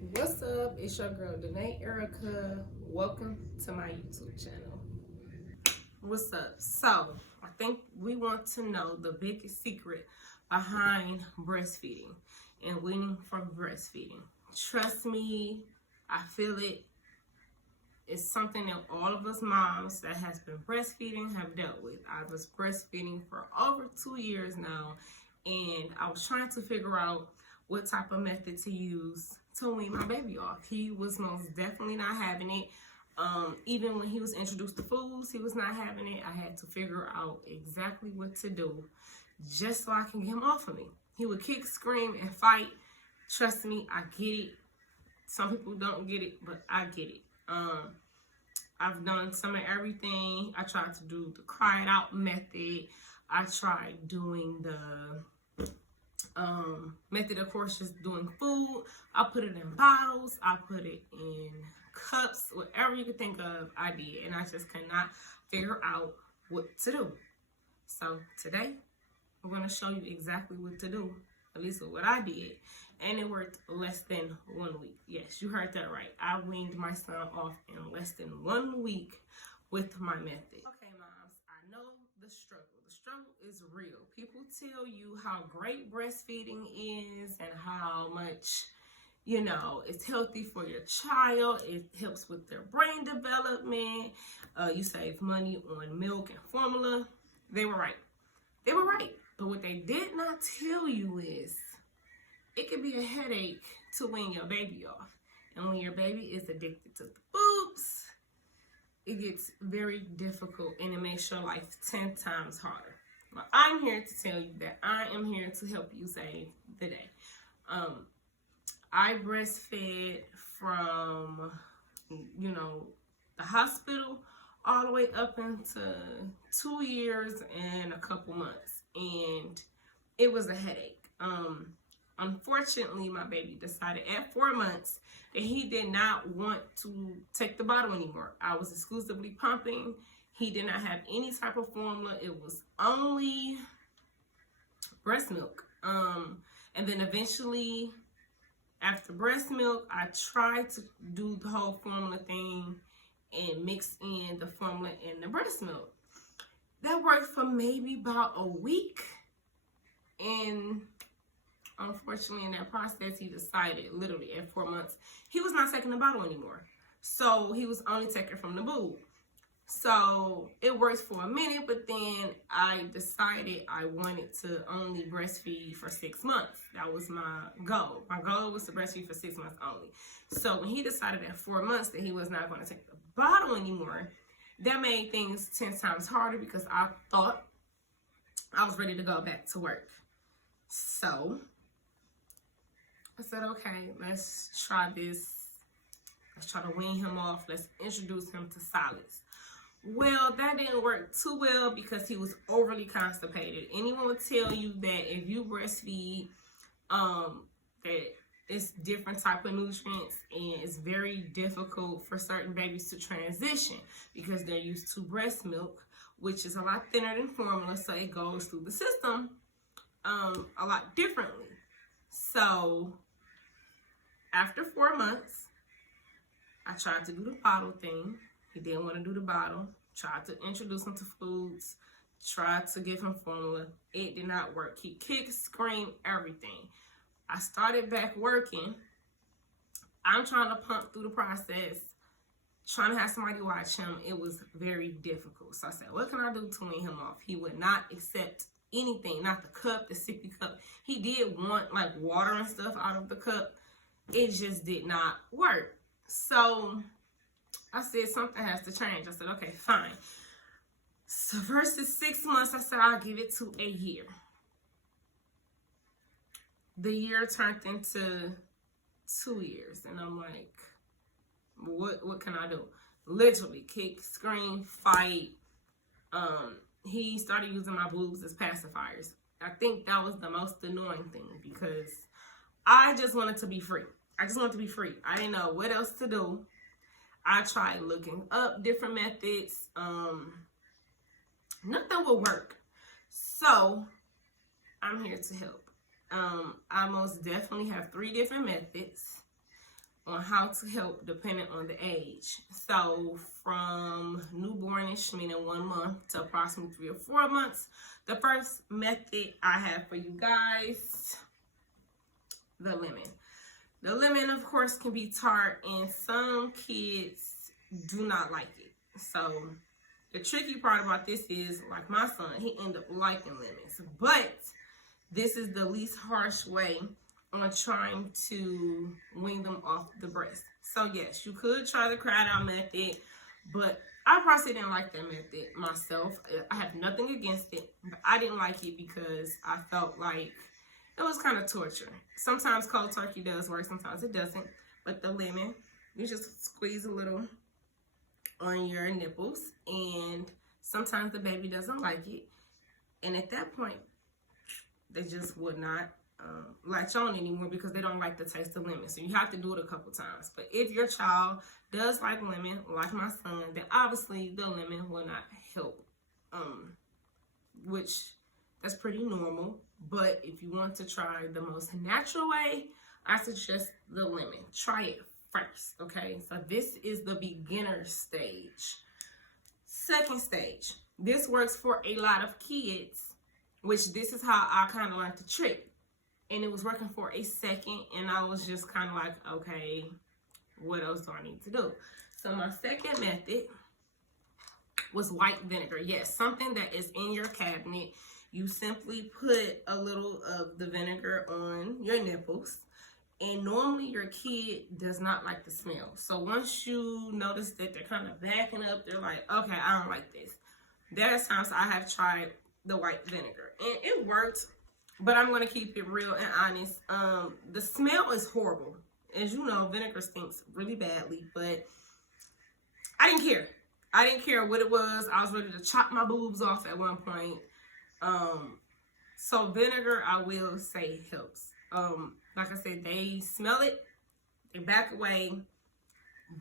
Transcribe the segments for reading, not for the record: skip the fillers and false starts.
What's up? It's your girl Danae Erica. Welcome to my YouTube channel. What's up? So, I think we want to know the biggest secret behind breastfeeding and weaning from breastfeeding. Trust me, I feel it. It's something that all of us moms that has been breastfeeding have dealt with. I was breastfeeding for over 2 years now, and I was trying to figure out what type of method to use to wean my baby off. He was most definitely not having it. Even when he was introduced to foods, he was not having it. I had to figure out exactly what to do just so I can get him off of me. He would kick, scream, and fight. Trust me, I get it. Some people don't get it, but I get it. I've done some of everything. I tried to do the cry it out method. I tried doing the method, of course, just doing food. I put it in bottles. I put it in cups. Whatever you could think of, I did. And I just could not figure out what to do. So today, I'm going to show you exactly what to do. At least what I did. And it worked less than 1 week. Yes, you heard that right. I weaned my son off in less than 1 week with my method. Okay, moms, I know the struggle. The struggle is real. People tell you how great breastfeeding is and how much, it's healthy for your child. It helps with their brain development. You save money on milk and formula. They were right. They were right. But what they did not tell you is it could be a headache to wean your baby off. And when your baby is addicted to the boobs, it gets very difficult and it makes your life 10 times harder. Well, I'm here to tell you that I am here to help you save the day. I breastfed from, the hospital all the way up into 2 years and a couple months. And it was a headache. Unfortunately, my baby decided at 4 months that he did not want to take the bottle anymore. I was exclusively pumping. He did not have any type of formula. It was only breast milk. And then eventually, after breast milk, I tried to do the whole formula thing and mix in the formula and the breast milk. That worked for maybe about a week. And unfortunately, in that process, he decided, literally at 4 months, he was not taking the bottle anymore. So he was only taking from the boob. So it worked for a minute, but then I decided I wanted to only breastfeed for 6 months. That was my goal. My goal was to breastfeed for 6 months only. So when he decided at 4 months that he was not going to take the bottle anymore, that made things 10 times harder because I thought I was ready to go back to work. So I said, okay, let's try this. Let's try to wean him off. Let's introduce him to solids. Well, that didn't work too well because he was overly constipated. Anyone would tell you that if you breastfeed, that it's different type of nutrients and it's very difficult for certain babies to transition because they're used to breast milk, which is a lot thinner than formula, so it goes through the system a lot differently. So after 4 months, I tried to do the bottle thing. He didn't want to do the bottle. Tried to introduce him to foods. Tried to give him formula. It did not work. He kicked, screamed, everything. I started back working. I'm trying to pump through the process, trying to have somebody watch him. It was very difficult. So I said, what can I do to wean him off? He would not accept anything, not the cup, the sippy cup. He did want like water and stuff out of the cup. It just did not work. So I said, something has to change. I said, okay, fine. So versus 6 months, I said, I'll give it to a year. The year turned into 2 years. And I'm like, what can I do? Literally kick, scream, fight. He started using my boobs as pacifiers. I think that was the most annoying thing because I just wanted to be free. I just wanted to be free. I didn't know what else to do. I tried looking up different methods. Nothing would work. So I'm here to help. I most definitely have 3 different methods. on how to help depending on the age. So from newbornish, meaning 1 month, to approximately 3 or 4 months, the first method I have for you guys, the lemon. The lemon, of course, can be tart, and some kids do not like it. So the tricky part about this is, like my son, he ended up liking lemons. But this is the least harsh way on trying to wean them off the breast. So yes, you could try the cried out method, but I personally didn't like that method myself. I have nothing against it, but I didn't like it because I felt like it was kind of torture. Sometimes cold turkey does work, sometimes it doesn't. But the lemon, you just squeeze a little on your nipples, and sometimes the baby doesn't like it. And at that point, they just would not latch on anymore because they don't like the taste of lemon. So you have to do it a couple times. But if your child does like lemon, like my son, then obviously the lemon will not help, which that's pretty normal. But if you want to try the most natural way, I suggest the lemon. Try it first, okay? So this is the beginner stage. Second stage, this works for a lot of kids, which this is how I kind of learned the trick. And it was working for a second, and I was just kind of like, okay, what else do I need to do? So my second method was white vinegar. Yes, something that is in your cabinet. You simply put a little of the vinegar on your nipples, and normally your kid does not like the smell. So once you notice that they're kind of backing up, they're like, okay, I don't like this. There are times I have tried the white vinegar, and it worked, but I'm going to keep it real and honest. The smell is horrible. As you know, vinegar stinks really badly, but I didn't care. I didn't care what it was. I was ready to chop my boobs off at one point. So vinegar, I will say, helps. Like I said, they smell it, they back away.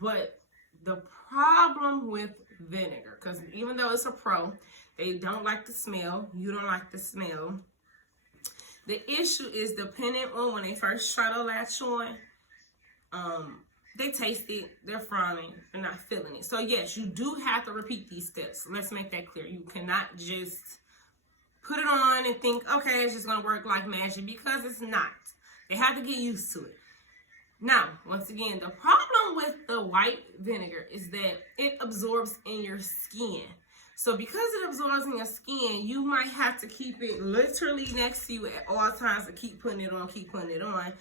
But the problem with vinegar, because even though it's a pro, they don't like the smell. You don't like the smell. The issue is, depending on when they first try to latch on, they taste it, they're frowning, they're not feeling it. So yes, you do have to repeat these steps. Let's make that clear. You cannot just put it on and think, okay, it's just going to work like magic, because it's not. They have to get used to it. Now, once again, the problem with the white vinegar is that it absorbs in your skin. So because it absorbs in your skin, you might have to keep it literally next to you at all times to keep putting it on, keep putting it on.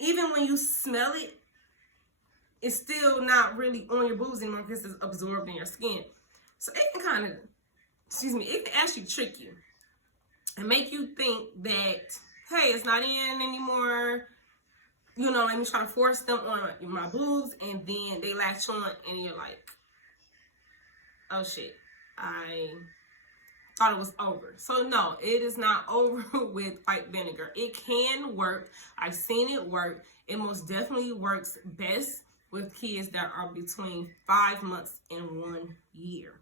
Even when you smell it, it's still not really on your boobs anymore because it's absorbed in your skin. So it can kind of, it can actually trick you and make you think that, hey, it's not in anymore. You know, let me try to force them on my boobs, and then they latch on, and you're like, oh shit, I thought it was over. So no, it is not over with white vinegar. It can work. I've seen it work. It most definitely works best with kids that are between 5 months and 1 year.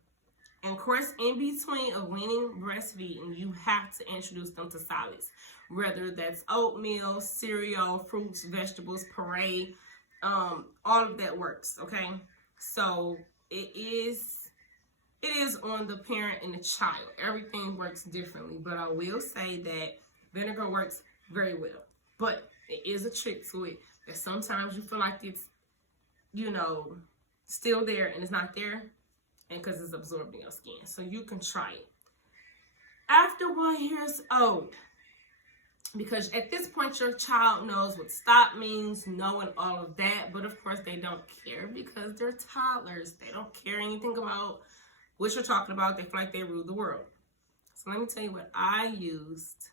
And of course, in between of weaning breastfeeding, you have to introduce them to solids, whether that's oatmeal, cereal, fruits, vegetables, puree, all of that works, okay? So it is on the parent and the child. Everything works differently, but I will say that vinegar works very well. But it is a trick to it that sometimes you feel like it's, you know, still there and it's not there, and because it's absorbed in your skin. So you can try it. After 1 year old, because at this point your child knows what stop means, knowing all of that, but of course they don't care because they're toddlers. They don't care anything about what you're talking about. They feel like they rule the world. So let me tell you what I used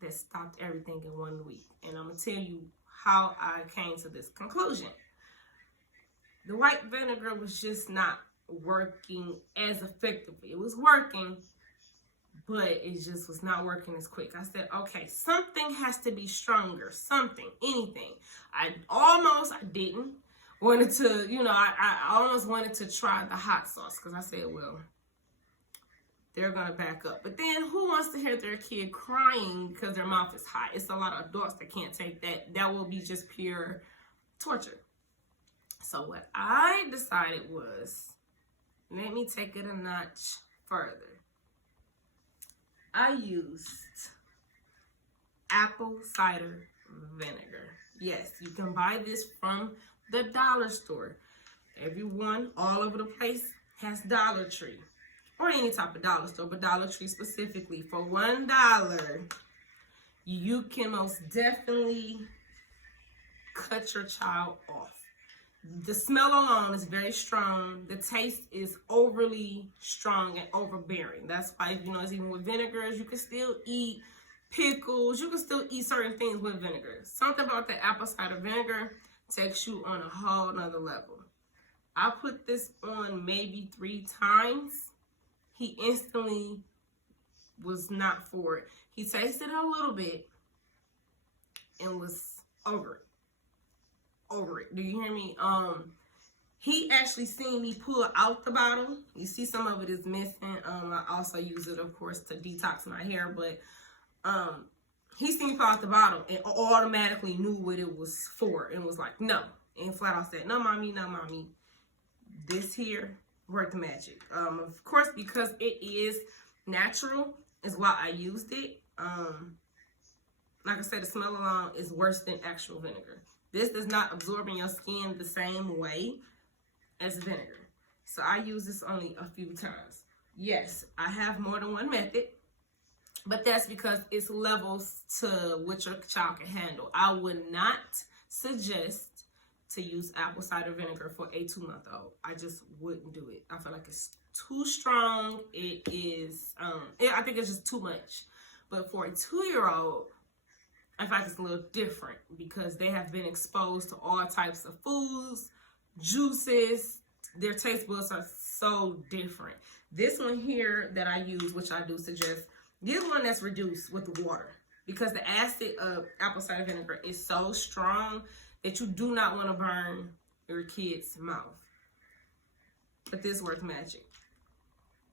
that stopped everything in 1 week. And I'm going to tell you how I came to this conclusion. The white vinegar was just not working as effectively. It was working, but it just was not working as quick. I said, okay, something has to be stronger. Something, anything. I didn't. Wanted to, you know, I almost wanted to try the hot sauce because I said, well, they're going to back up. But then who wants to hear their kid crying because their mouth is hot? It's a lot of adults that can't take that. That will be just pure torture. So what I decided was, let me take it a notch further. I used apple cider vinegar. Yes, you can buy this from the dollar store. Everyone all over the place has Dollar Tree, or any type of dollar store, but Dollar Tree specifically. For $1, you can most definitely cut your child off. The smell alone is very strong. The taste is overly strong and overbearing. That's why, if you notice, even with vinegars, you can still eat pickles. You can still eat certain things with vinegar. Something about the apple cider vinegar takes you on a whole nother level. I put this on maybe 3 times. He instantly was not for it. He tasted a little bit and was over it. Do you hear me? He actually seen me pull out the bottle. You see some of it is missing. I also use it, of course, to detox my hair, but he seen me pull out the bottle and automatically knew what it was for and was like, no. And flat out said, no, mommy, no, mommy. This here worked magic. Of course, because it is natural is why I used it. Like I said, the smell alone is worse than actual vinegar. This is not absorbing your skin the same way as vinegar. So I use this only a few times. Yes, I have more than one method, but that's because it's levels to what your child can handle. I would not suggest to use apple cider vinegar for a 2-month-old. I just wouldn't do it. I feel like it's too strong. It is, I think it's just too much. But for a 2-year-old, I feel like it's a little different because they have been exposed to all types of foods, juices. Their taste buds are so different. This one here that I use, which I do suggest, this one that's reduced with water because the acid of apple cider vinegar is so strong that you do not want to burn your kid's mouth. But this works magic.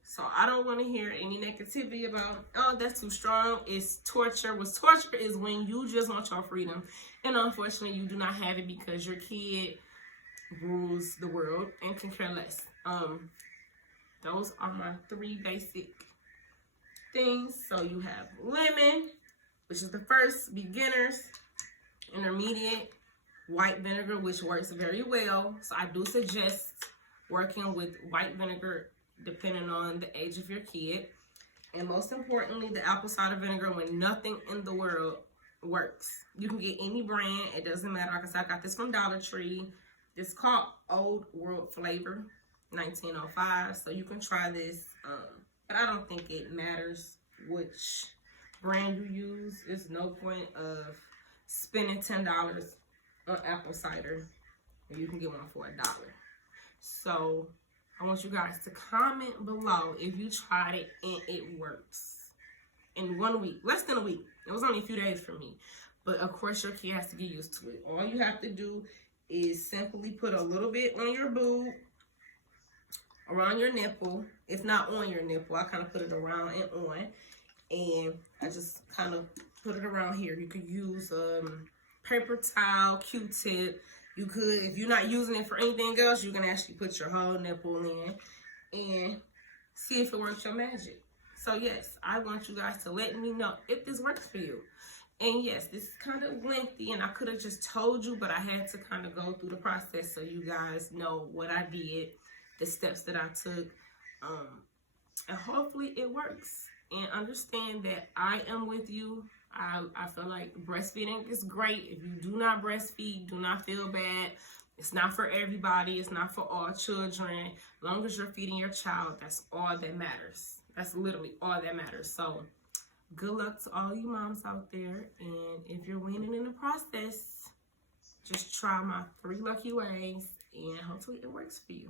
So I don't want to hear any negativity about, oh, that's too strong. It's torture. What's torture is when you just want your freedom. And unfortunately, you do not have it because your kid rules the world and can care less. Those are my 3 basic things. So you have lemon, which is the first, beginners, intermediate, white vinegar, which works very well. So I do suggest working with white vinegar depending on the age of your kid. And most importantly, the apple cider vinegar when nothing in the world works. You can get any brand. It doesn't matter. Like I said, I got this from Dollar Tree. It's called Old World Flavor, 1905. So you can try this. But I don't think it matters which brand you use. There's no point of spending $10 on apple cider and you can get one for $1. So I want you guys to comment below if you tried it and it works. In 1 week, less than a week. It was only a few days for me. But of course, your kid has to get used to it. All you have to do is simply put a little bit on your boob, around your nipple. If not on your nipple, I kind of put it around and on. And I just kind of put it around here. You could use paper towel, Q-tip. You could, if you're not using it for anything else, you can actually put your whole nipple in and see if it works your magic. So yes, I want you guys to let me know if this works for you. And yes, this is kind of lengthy and I could have just told you, but I had to kind of go through the process so you guys know what I did, the steps that I took, and hopefully it works. And understand that I am with you. I feel like breastfeeding is great. If you do not breastfeed, do not feel bad. It's not for everybody. It's not for all children. As long as you're feeding your child, that's all that matters. That's literally all that matters. So good luck to all you moms out there. And if you're weaning in the process, just try my 3 lucky ways and hopefully it works for you.